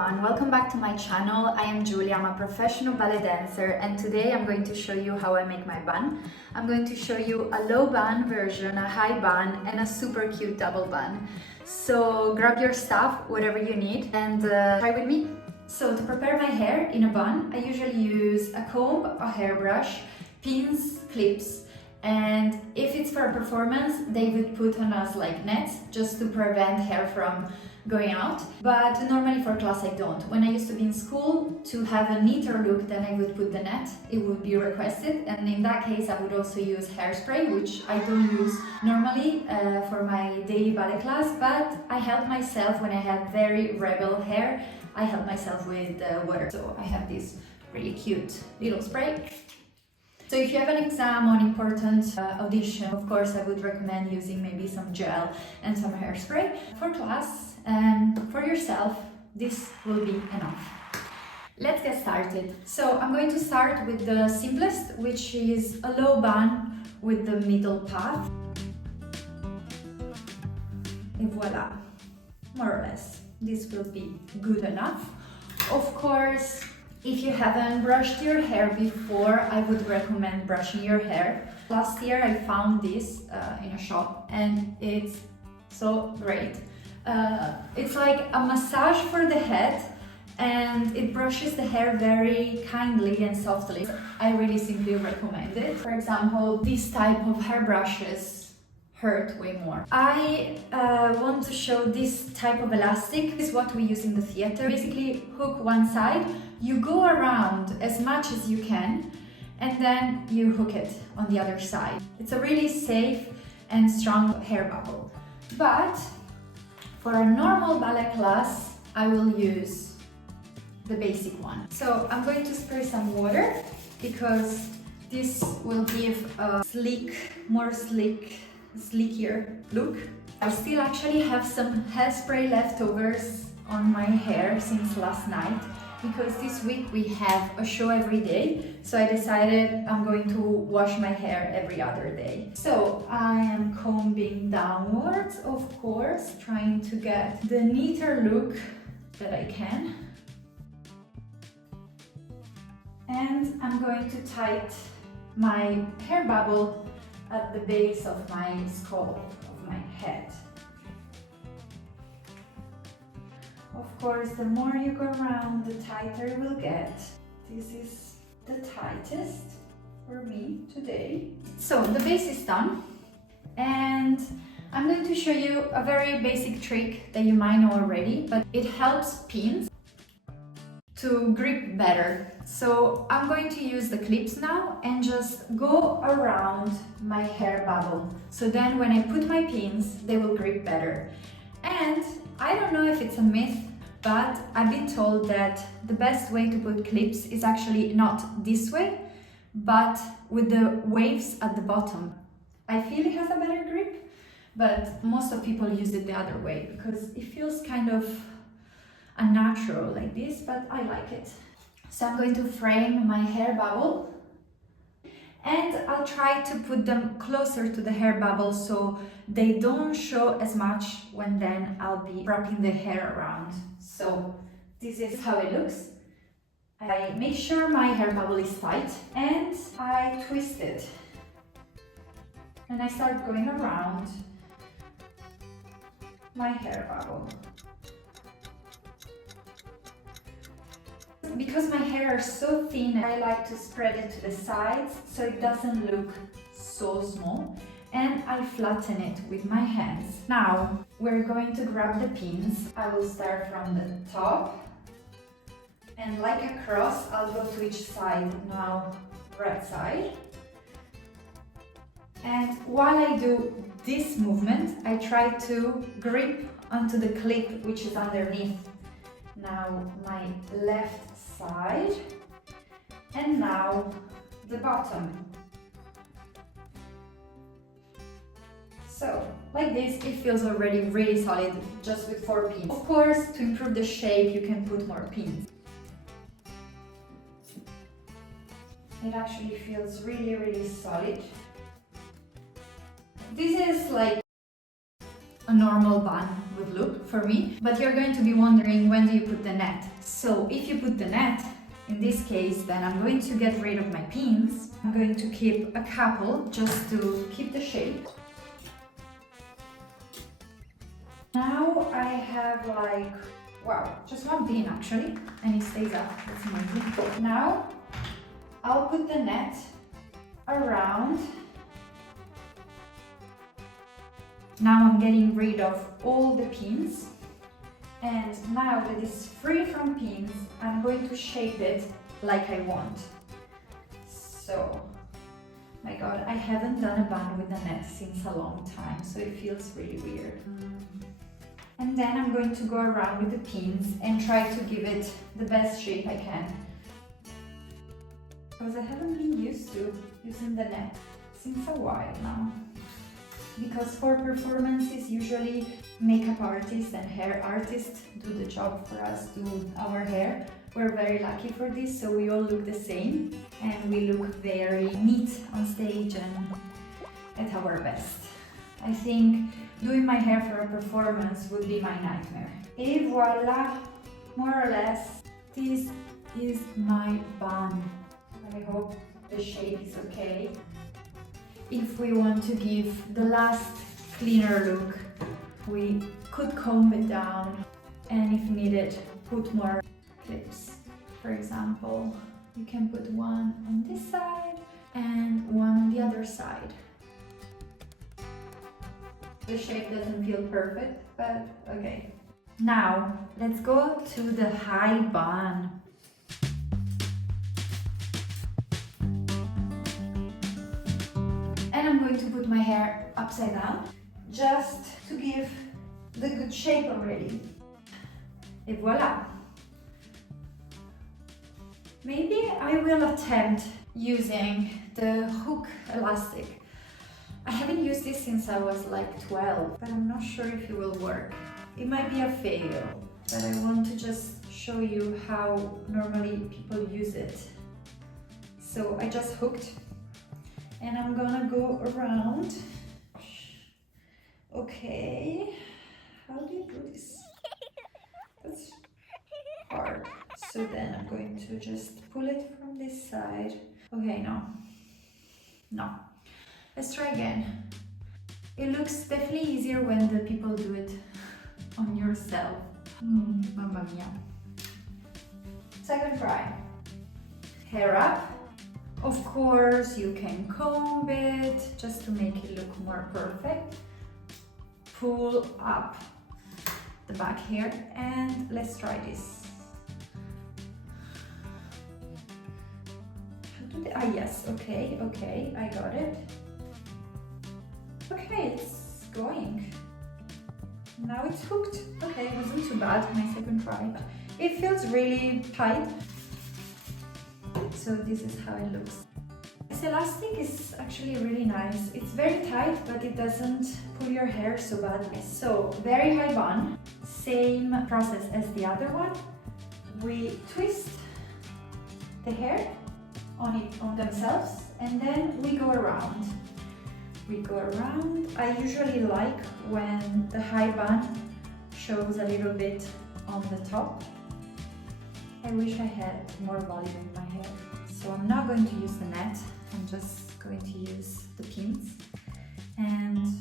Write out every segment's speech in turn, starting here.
everyone, welcome back to my channel. I am Julia, I'm a professional ballet dancer, and today I'm going to show you how I make my bun. I'm going to show you a low bun version, a high bun, and a super cute double bun. So grab your stuff, whatever you need, and try with me. So to prepare my hair in a bun, I usually use a comb, a hairbrush, pins, clips, and if it's for a performance, they would put on us like nets just to prevent hair from going out, but normally for class I don't. When I used to be in school, to have a neater look, then I would put the net, it would be requested, and in that case I would also use hairspray, which I don't use normally for my daily ballet class, but I help myself when I have very rebel hair. I help myself with water, so I have this really cute little spray. So if you have an exam or an important audition, of course I would recommend using maybe some gel and some hairspray. For class and for yourself, this will be enough. Let's get started. So I'm going to start with the simplest, which is a low bun with the middle path. And voila, more or less, this will be good enough. Of course, if you haven't brushed your hair before, I would recommend brushing your hair. Last year I found this in a shop and it's so great. It's like a massage for the head and it brushes the hair very kindly and softly. I really simply recommend it. For example, this type of hair brushes hurt way more. I want to show this type of elastic. This is what we use in the theater. Basically hook one side, you go around as much as you can, and then you hook it on the other side. It's a really safe and strong hair bubble. But for a normal ballet class, I will use the basic one. So I'm going to spray some water because this will give a sleekier look. I still actually have some hairspray leftovers on my hair since last night because this week we have a show every day, so I decided I'm going to wash my hair every other day. So I am combing downwards, of course, trying to get the neater look that I can. And I'm going to tighten my hair bubble at the base of my skull, of my head. Of course, the more you go around, the tighter it will get. This is the tightest for me today. So the base is done, and I'm going to show you a very basic trick that you might know already, but it helps pins to grip better. So I'm going to use the clips now and just go around my hair bubble. So then when I put my pins, they will grip better. And I don't know if it's a myth, but I've been told that the best way to put clips is actually not this way, but with the waves at the bottom. I feel it has a better grip, but most of people use it the other way because it feels kind of unnatural like this, but I like it. So I'm going to frame my hair bubble and I'll try to put them closer to the hair bubble so they don't show as much when then I'll be wrapping the hair around. So this is how it looks. I make sure my hair bubble is tight and I twist it. And I start going around my hair bubble. Because my hair is so thin, I like to spread it to the sides so it doesn't look so small, and I flatten it with my hands. Now we're going to grab the pins. I will start from the top and like a cross I'll go to each side. Now right side, and while I do this movement I try to grip onto the clip which is underneath. Now my left side, and now the bottom. So like this, it feels already really solid just with 4 pins. Of course, to improve the shape you can put more pins. It actually feels really solid. This is like a normal bun would look for me. But you're going to be wondering, when do you put the net? So if you put the net, in this case, then I'm going to get rid of my pins. I'm going to keep a couple just to keep the shape. Now I have like, wow, just one pin actually, and it stays up, that's amazing. Now I'll put the net around. Now I'm getting rid of all the pins, and now that it's free from pins, I'm going to shape it like I want. So, my god, I haven't done a bun with a net since a long time, so it feels really weird. And then I'm going to go around with the pins and try to give it the best shape I can. Because I haven't been used to using the net since a while now. Because for performances, usually makeup artists and hair artists do the job for us, do our hair. We're very lucky for this, so we all look the same and we look very neat on stage and at our best. I think doing my hair for a performance would be my nightmare. Et voila, more or less, this is my bun. I hope the shape is okay. If we want to give the last cleaner look, we could comb it down and if needed, put more clips. For example, you can put one on this side and one on the other side. The shape doesn't feel perfect, but okay. Now, let's go to the high bun. And I'm going to put my hair upside down, just to give the good shape already. Et voila! Maybe I will attempt using the hook elastic. I haven't used this since I was like 12, but I'm not sure if it will work. It might be a fail, but I want to just show you how normally people use it. So I just hooked. And I'm gonna go around. Okay, how do you do this? That's hard. So then I'm going to just pull it from this side. Okay, no. Let's try again. It looks definitely easier when the people do it on yourself. Mamma mia. Second try. Hair up. Of course, you can comb it just to make it look more perfect. Pull up the back here and let's try this. Yes, okay, I got it. Okay, it's going. Now it's hooked. Okay, it wasn't too bad, my second try. It feels really tight. So this is how it looks. This elastic is actually really nice. It's very tight, but it doesn't pull your hair so badly. So, very high bun, same process as the other one. We twist the hair on themselves and then we go around. I usually like when the high bun shows a little bit on the top. I wish I had more volume in my hair. So I'm not going to use the net, I'm just going to use the pins and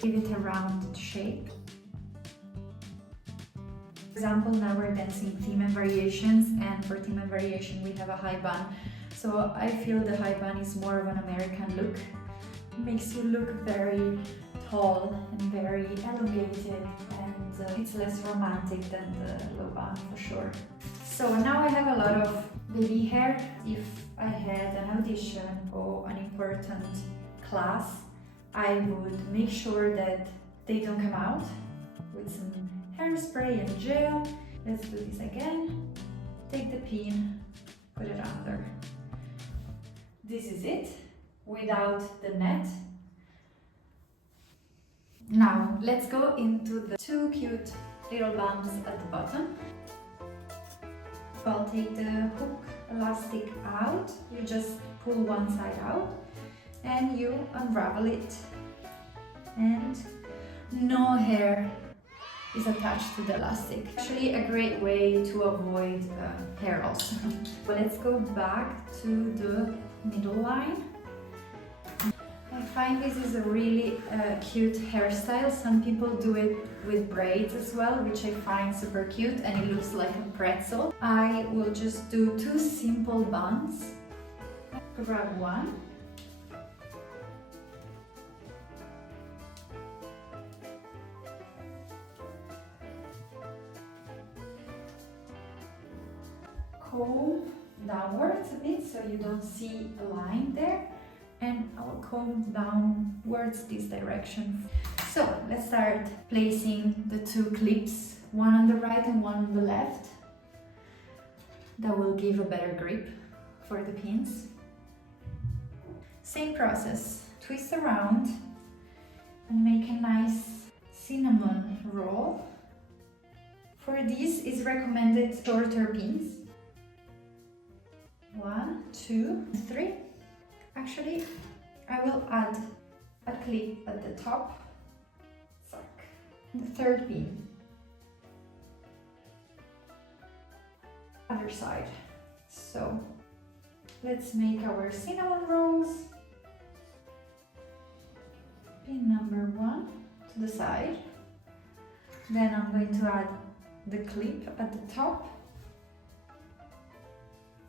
give it a rounded shape. For example, now we're dancing theme and variations, and for theme and variation we have a high bun. So I feel the high bun is more of an American look. It makes you look very tall and very elongated, and it's less romantic than the low bun for sure. So now I have a lot of baby hair. If I had an audition or an important class, I would make sure that they don't come out with some hairspray and gel. Let's do this again. Take the pin, put it under. This is it, without the net. Now, let's go into the two cute little buns at the bottom. I'll take the hook elastic out. You just pull one side out and you unravel it. and no hair is attached to the elastic. Actually a great way to avoid hair loss. But let's go back to the middle line. I find this is a really cute hairstyle. Some people do it with braids as well, which I find super cute, and it looks like a pretzel. I will just do two simple buns. Grab one. Comb downwards a bit so you don't see a line there, and I'll comb downwards this direction. So let's start placing the two clips, one on the right and one on the left. That will give a better grip for the pins. Same process, twist around and make a nice cinnamon roll. For this is recommended shorter pins. 1, 2, 3. Actually, I will add a clip at the top. The third pin. Other side. So let's make our cinnamon rolls. Pin number 1 to the side. Then I'm going to add the clip at the top.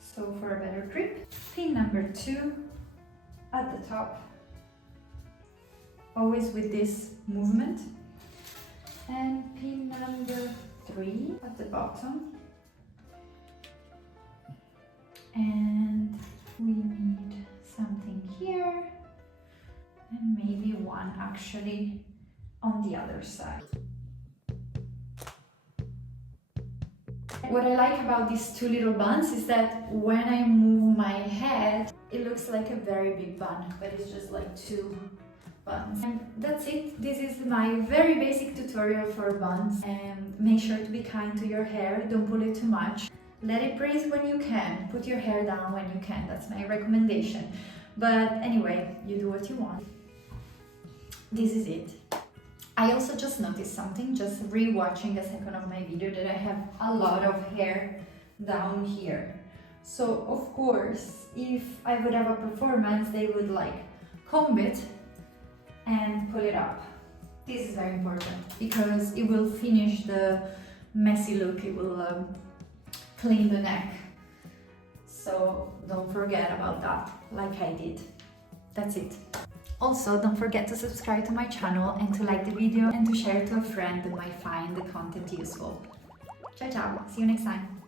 So for a better grip. Pin number 2 at the top. Always with this movement. And pin number 3 at the bottom. And we need something here. And maybe one actually on the other side. What I like about these two little buns is that when I move my head, it looks like a very big bun, but it's just like two buns. And that's it. This is my very basic tutorial for buns. And make sure to be kind to your hair. Don't pull it too much. Let it breathe when you can. Put your hair down when you can. That's my recommendation. But anyway, you do what you want. This is it. I also just noticed something, just re-watching a second of my video, that I have a lot of hair down here. So of course, if I would have a performance, they would like comb it and pull it up. This is very important because it will finish the messy look, it will clean the neck. So don't forget about that, like I did. That's it. Also, don't forget to subscribe to my channel and to like the video and to share it to a friend who might find the content useful. Ciao ciao, see you next time.